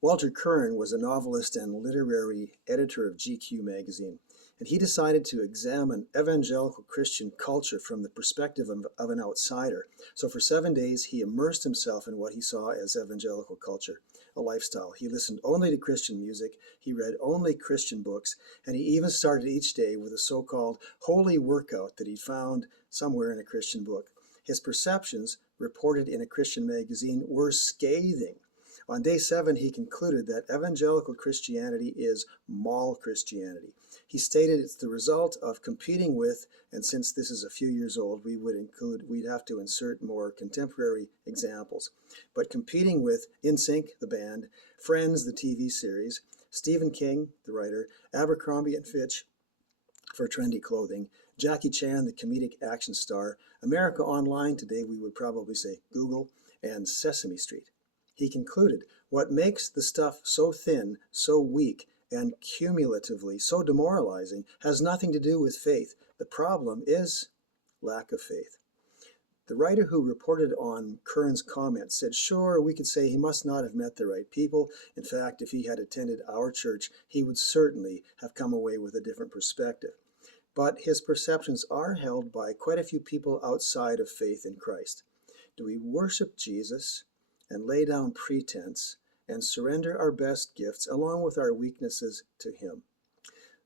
Walter Curran was a novelist and literary editor of GQ magazine, and he decided to examine evangelical Christian culture from the perspective of an outsider. So for 7 days, he immersed himself in what he saw as evangelical culture, a lifestyle. He listened only to Christian music, he read only Christian books, and he even started each day with a so-called holy workout that he found somewhere in a Christian book. His perceptions, reported in a Christian magazine, were scathing. On day 7, he concluded that evangelical Christianity is mall Christianity. He stated it's the result of competing with, and since this is a few years old, we'd have to insert more contemporary examples, but competing with NSYNC, the band, Friends, the TV series, Stephen King, the writer, Abercrombie and Fitch for trendy clothing, Jackie Chan, the comedic action star, America Online, today we would probably say Google, and Sesame Street. He concluded, what makes the stuff so thin, so weak, and cumulatively so demoralizing has nothing to do with faith. The problem is lack of faith. The writer who reported on Curran's comments said, sure, we could say he must not have met the right people. In fact, if he had attended our church, he would certainly have come away with a different perspective. But his perceptions are held by quite a few people outside of faith in Christ. Do we worship Jesus and lay down pretense and surrender our best gifts along with our weaknesses to him?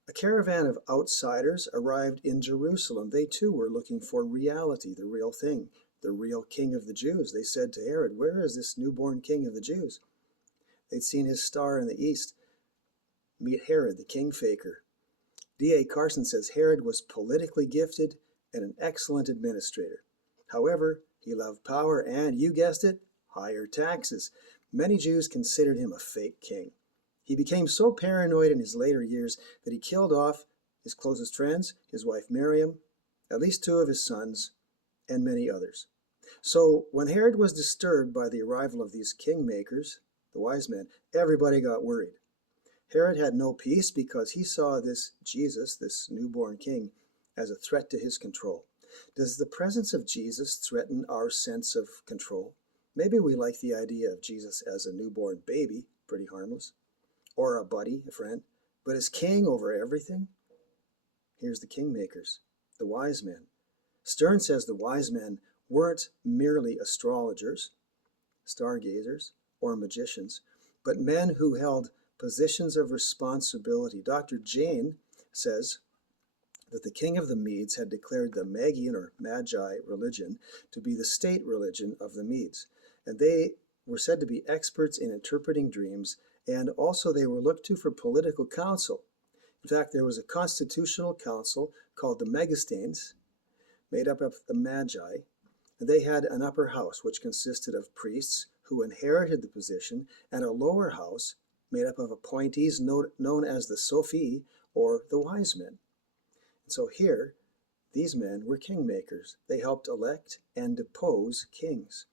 A caravan of outsiders arrived in Jerusalem. They too were looking for reality, the real thing, the real king of the Jews. They said to Herod, where is this newborn king of the Jews? They'd seen his star in the east. Meet Herod, the king faker. D.A. Carson says Herod was politically gifted and an excellent administrator. However, he loved power and, you guessed it, higher taxes. Many Jews considered him a fake king. He became so paranoid in his later years that he killed off his closest friends, his wife Miriam, at least 2 of his sons, and many others. So when Herod was disturbed by the arrival of these kingmakers, the wise men, everybody got worried. Herod had no peace because he saw this Jesus, this newborn king, as a threat to his control. Does the presence of Jesus threaten our sense of control? Maybe we like the idea of Jesus as a newborn baby, pretty harmless, or a buddy, a friend, but as king over everything? Here's the kingmakers, the wise men. Stern says the wise men weren't merely astrologers, stargazers, or magicians, but men who held positions of responsibility. Dr. Jane says that the king of the Medes had declared the Magian or Magi religion to be the state religion of the Medes, and they were said to be experts in interpreting dreams, and also they were looked to for political counsel. In fact, there was a constitutional council called the Megastanes, made up of the Magi, and they had an upper house which consisted of priests who inherited the position, and a lower house made up of appointees known as the Sophi, or the wise men. And so here, these men were kingmakers. They helped elect and depose kings.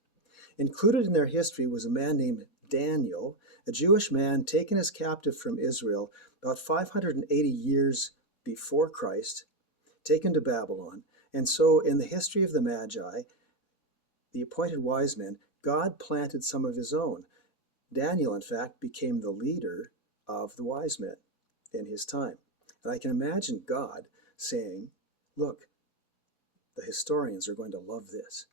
Included in their history was a man named Daniel, a Jewish man taken as captive from Israel about 580 years before Christ, taken to Babylon. And so in the history of the Magi, the appointed wise men, God planted some of his own. Daniel, in fact, became the leader of the wise men in his time. And I can imagine God saying, look, the historians are going to love this.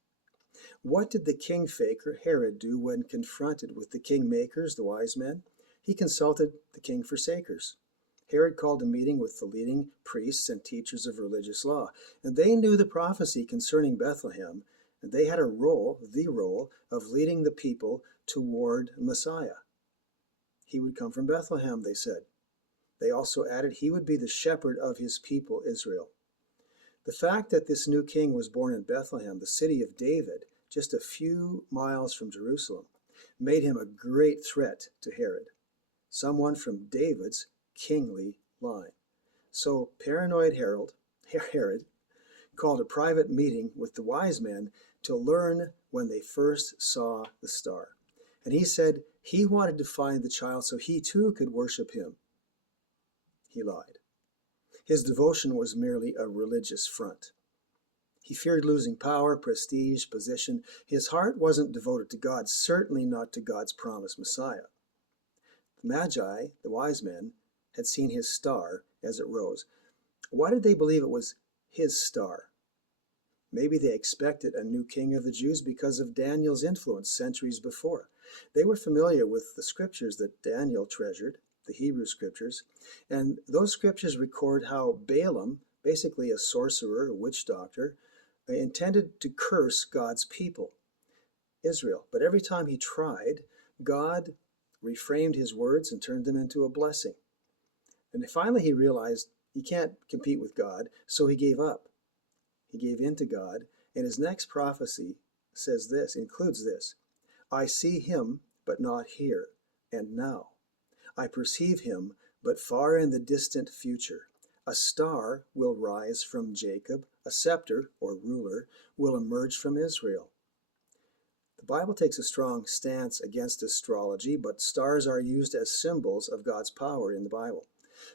What did the king faker Herod do when confronted with the kingmakers, the wise men? He consulted the king forsakers. Herod called a meeting with the leading priests and teachers of religious law, and they knew the prophecy concerning Bethlehem, and they had the role of leading the people toward Messiah. He would come from Bethlehem, they said. They also added he would be the shepherd of his people, Israel. The fact that this new king was born in Bethlehem, the city of David, just a few miles from Jerusalem, made him a great threat to Herod, someone from David's kingly line. So paranoid Herod called a private meeting with the wise men to learn when they first saw the star. And he said he wanted to find the child so he too could worship him. He lied. His devotion was merely a religious front. He feared losing power, prestige, position. His heart wasn't devoted to God, certainly not to God's promised Messiah. The Magi, the wise men, had seen his star as it rose. Why did they believe it was his star? Maybe they expected a new king of the Jews because of Daniel's influence centuries before. They were familiar with the scriptures that Daniel treasured, the Hebrew scriptures, and those scriptures record how Balaam, basically a sorcerer, a witch doctor, intended to curse God's people, Israel. But every time he tried, God reframed his words and turned them into a blessing. And finally he realized he can't compete with God, so he gave up. He gave in to God, and his next prophecy says this, includes this: I see him, but not here and now. I perceive him, but far in the distant future. A star will rise from Jacob, a scepter, or ruler, will emerge from Israel. The Bible takes a strong stance against astrology, but stars are used as symbols of God's power in the Bible.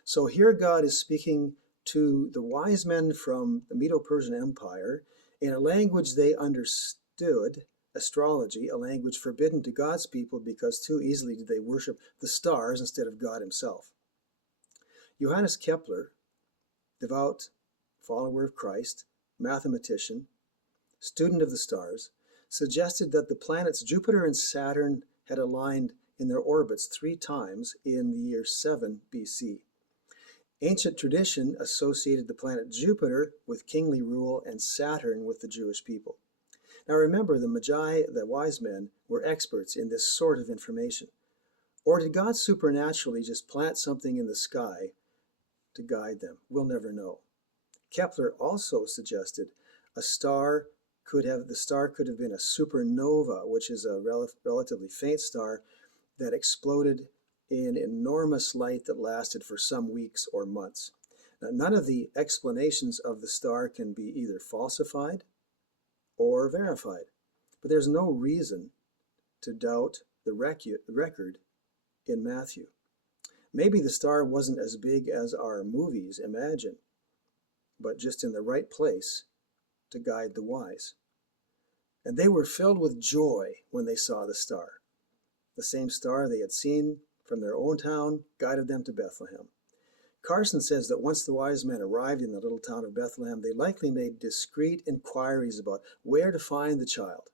So here God is speaking to the wise men from the Medo-Persian Empire in a language they understood, astrology, a language forbidden to God's people because too easily did they worship the stars instead of God himself. Johannes Kepler, devout follower of Christ, mathematician, student of the stars, suggested that the planets Jupiter and Saturn had aligned in their orbits 3 times in the year 7 BC. Ancient tradition associated the planet Jupiter with kingly rule and Saturn with the Jewish people. Now remember, the Magi, the wise men, were experts in this sort of information. Or did God supernaturally just plant something in the sky to guide them? We'll never know. Kepler also suggested the star could have been a supernova, which is a relatively faint star that exploded in enormous light that lasted for some weeks or months. Now, none of the explanations of the star can be either falsified or verified, but there's no reason to doubt the record in Matthew. Maybe the star wasn't as big as our movies imagine, but just in the right place to guide the wise. And they were filled with joy when they saw the star. The same star they had seen from their own town guided them to Bethlehem. Carson says that once the wise men arrived in the little town of Bethlehem, they likely made discreet inquiries about where to find the child.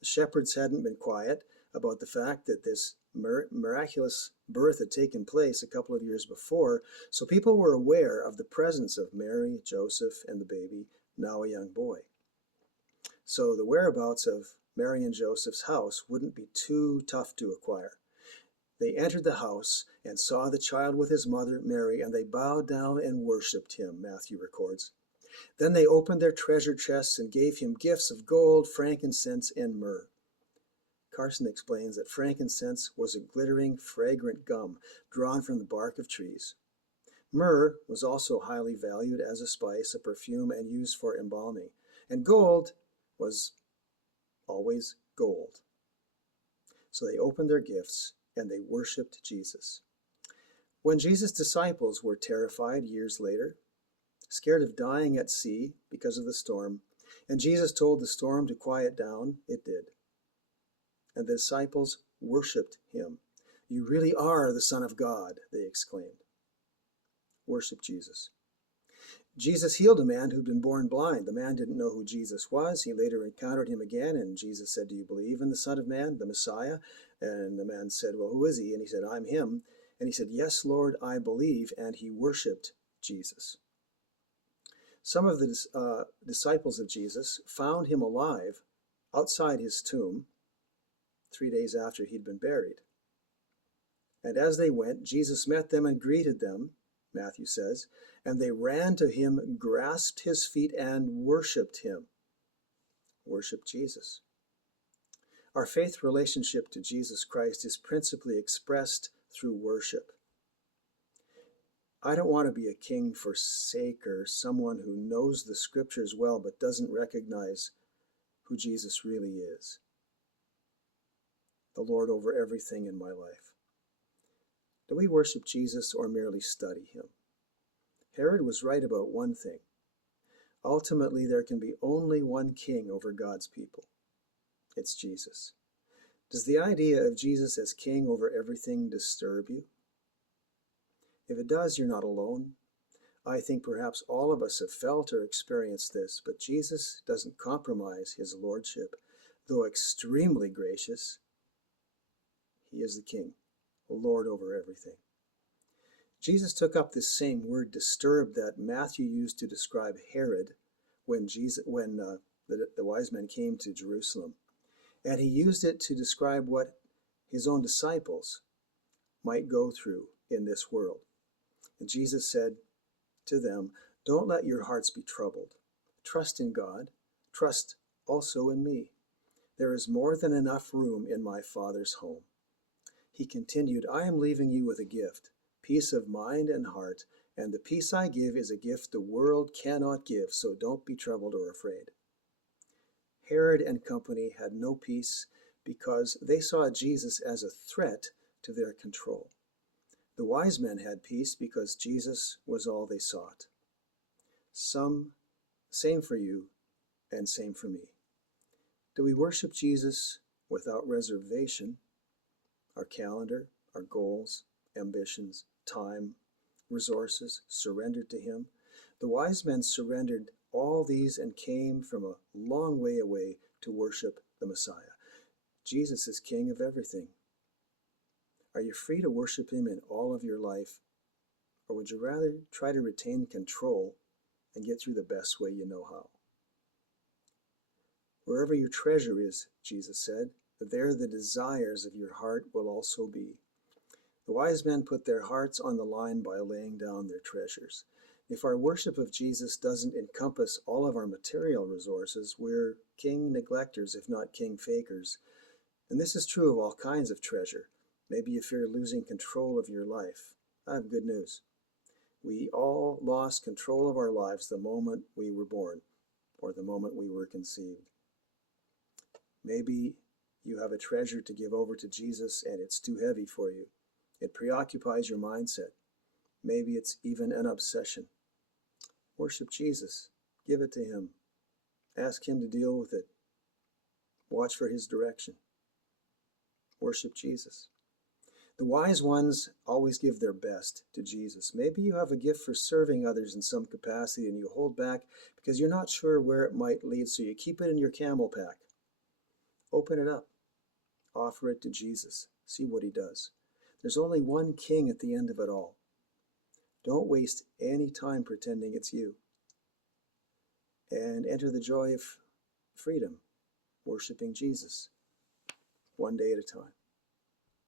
The shepherds hadn't been quiet about the fact that this miraculous birth had taken place a couple of years before, so people were aware of the presence of Mary, Joseph, and the baby, now a young boy. So the whereabouts of Mary and Joseph's house wouldn't be too tough to acquire. They entered the house and saw the child with his mother, Mary, and they bowed down and worshipped him, Matthew records. Then they opened their treasure chests and gave him gifts of gold, frankincense, and myrrh. Carson explains that frankincense was a glittering, fragrant gum drawn from the bark of trees. Myrrh was also highly valued as a spice, a perfume, and used for embalming. And gold was always gold. So they opened their gifts and they worshipped Jesus. When Jesus' disciples were terrified years later, scared of dying at sea because of the storm, and Jesus told the storm to quiet down, it did. And the disciples worshipped him. You really are the Son of God, they exclaimed. Worship Jesus. Jesus healed a man who'd been born blind. The man didn't know who Jesus was. He later encountered him again, and Jesus said, do you believe in the Son of Man, the Messiah? And the man said, well, who is he? And he said, I'm him. And he said, yes, Lord, I believe. And he worshiped Jesus. Some of the disciples of Jesus found him alive outside his tomb 3 days after he'd been buried. And as they went, Jesus met them and greeted them, Matthew says, and they ran to him, grasped his feet, and worshipped him. Worship Jesus. Our faith relationship to Jesus Christ is principally expressed through worship. I don't want to be a king forsaker, someone who knows the scriptures well but doesn't recognize who Jesus really is, the Lord over everything in my life. Do we worship Jesus or merely study him? Herod was right about one thing. Ultimately, there can be only one king over God's people. It's Jesus. Does the idea of Jesus as king over everything disturb you? If it does, you're not alone. I think perhaps all of us have felt or experienced this, but Jesus doesn't compromise his lordship. Though extremely gracious, he is the king, the Lord over everything. Jesus took up this same word disturb that Matthew used to describe Herod when the wise men came to Jerusalem. And he used it to describe what his own disciples might go through in this world. And Jesus said to them, "Don't let your hearts be troubled. Trust in God. Trust also in me. There is more than enough room in my Father's home." He continued, "I am leaving you with a gift, peace of mind and heart, and the peace I give is a gift the world cannot give, so don't be troubled or afraid." Herod and company had no peace because they saw Jesus as a threat to their control. The wise men had peace because Jesus was all they sought. Same for you and same for me. Do we worship Jesus without reservation? Our calendar, our goals, ambitions, time, resources surrendered to him? The wise men surrendered all these and came from a long way away to worship the Messiah. Jesus is king of everything. Are you free to worship him in all of your life? Or would you rather try to retain control and get through the best way you know how? Wherever your treasure is, Jesus said, there the desires of your heart will also be. The wise men put their hearts on the line by laying down their treasures. If our worship of Jesus doesn't encompass all of our material resources, we're king neglectors, if not king fakers. And this is true of all kinds of treasure. Maybe you fear losing control of your life. I have good news. We all lost control of our lives the moment we were born, or the moment we were conceived. Maybe you have a treasure to give over to Jesus and it's too heavy for you. It preoccupies your mindset. Maybe it's even an obsession. Worship Jesus. Give it to him. Ask him to deal with it. Watch for his direction. Worship Jesus. The wise ones always give their best to Jesus. Maybe you have a gift for serving others in some capacity and you hold back because you're not sure where it might lead, so you keep it in your camel pack. Open it up. Offer it to Jesus. See what he does. There's only one king at the end of it all. Don't waste any time pretending it's you. And enter the joy of freedom, worshiping Jesus, one day at a time.